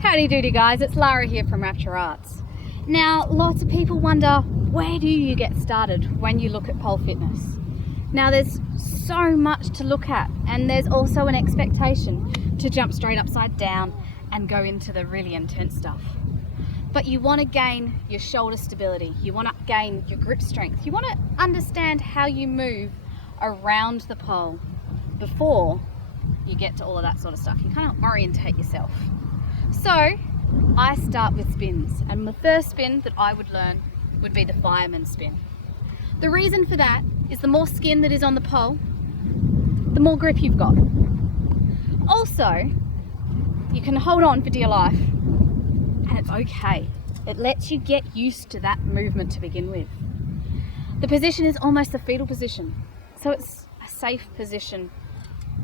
Howdy doody guys, it's Lara here from Rapture Arts. Now, lots of people wonder, where do you get started when you look at pole fitness? Now there's so much to look at, and there's also an expectation to jump straight upside down and go into the really intense stuff. But you want to gain your shoulder stability, you want to gain your grip strength, you want to understand how you move around the pole before you get to all of that sort of stuff. You kind of orientate yourself. So I start with spins, and the first spin that I would learn would be the Fireman spin. The reason for that is the more skin that is on the pole, the more grip you've got. Also, you can hold on for dear life, and it's okay. It lets you get used to that movement to begin with. The position is almost the fetal position, so it's a safe position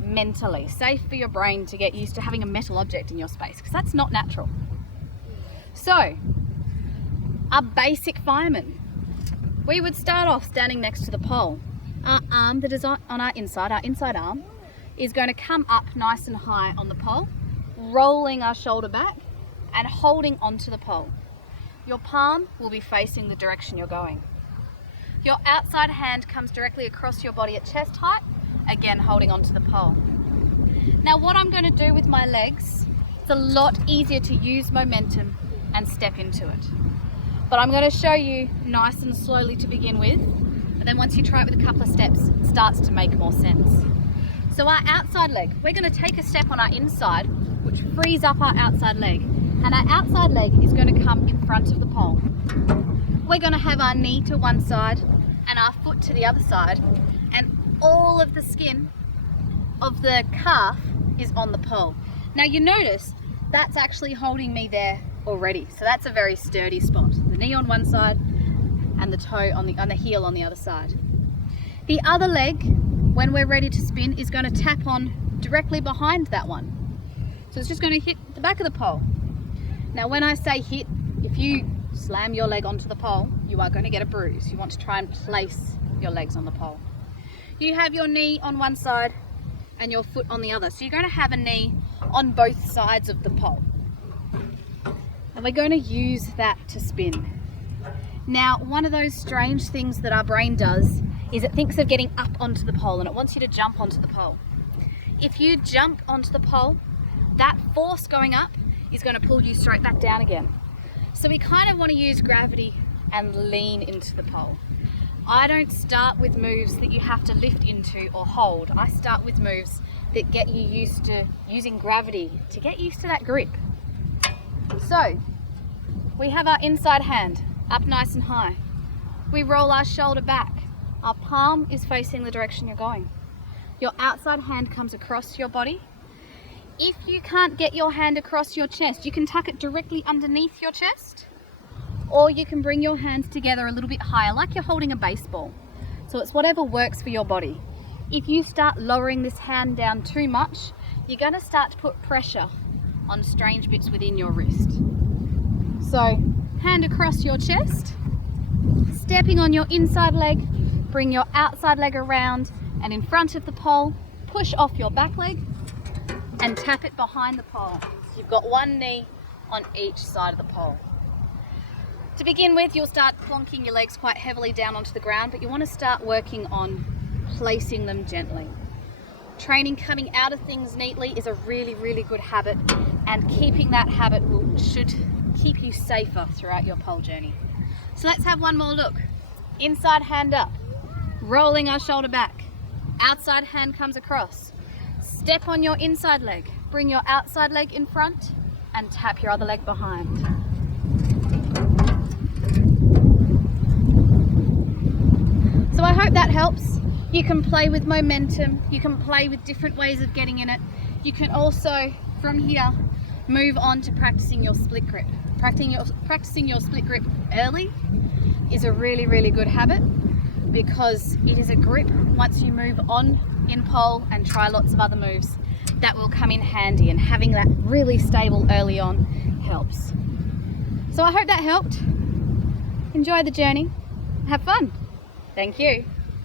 mentally, safe for your brain to get used to having a metal object in your space, because that's not natural. So, a basic fireman. We would start off standing next to the pole. Our arm that is on our inside arm, is going to come up nice and high on the pole, rolling our shoulder back and holding onto the pole. Your palm will be facing the direction you're going. Your outside hand comes directly across your body at chest height, again holding onto the pole. Now what I'm going to do with my legs, it's a lot easier to use momentum and step into it. But I'm going to show you nice and slowly to begin with, and then once you try it with a couple of steps, it starts to make more sense. So our outside leg, we're going to take a step on our inside, which frees up our outside leg. And our outside leg is going to come in front of the pole. We're going to have our knee to one side and our foot to the other side, and all of the skin of the calf is on the pole. Now you notice that's actually holding me there already, so that's a very sturdy spot. The knee on one side and the toe on the heel on the other side. The other leg, when we're ready to spin, is going to tap on directly behind that one. So it's just going to hit the back of the pole. Now when I say hit, if you slam your leg onto the pole, you are going to get a bruise. You want to try and place your legs on the pole. You have your knee on one side and your foot on the other. So you're going to have a knee on both sides of the pole. And we're going to use that to spin. Now, one of those strange things that our brain does is it thinks of getting up onto the pole, and it wants you to jump onto the pole. If you jump onto the pole, that force going up is going to pull you straight back down again. So we kind of want to use gravity and lean into the pole. I don't start with moves that you have to lift into or hold. I start with moves that get you used to using gravity to get used to that grip. So we have our inside hand up nice and high. We roll our shoulder back. Our palm is facing the direction you're going. Your outside hand comes across your body. If you can't get your hand across your chest, you can tuck it directly underneath your chest, or you can bring your hands together a little bit higher, like you're holding a baseball. So it's whatever works for your body. If you start lowering this hand down too much, you're going to start to put pressure on strange bits within your wrist. So hand across your chest, stepping on your inside leg, bring your outside leg around and in front of the pole, push off your back leg and tap it behind the pole. So you've got one knee on each side of the pole. To begin with, you'll start plonking your legs quite heavily down onto the ground, but you want to start working on placing them gently. Training coming out of things neatly is a really, really good habit, and keeping that habit should keep you safer throughout your pole journey. So let's have one more look. Inside hand up, rolling our shoulder back. Outside hand comes across. Step on your inside leg, bring your outside leg in front and tap your other leg behind. So I hope that helps. You can play with momentum, you can play with different ways of getting in it. You can also, from here, move on to practicing your split grip. Practicing your split grip early is a really, really good habit, because it is a grip once you move on in pole and try lots of other moves that will come in handy, and having that really stable early on helps. So I hope that helped. Enjoy the journey. Have fun. Thank you.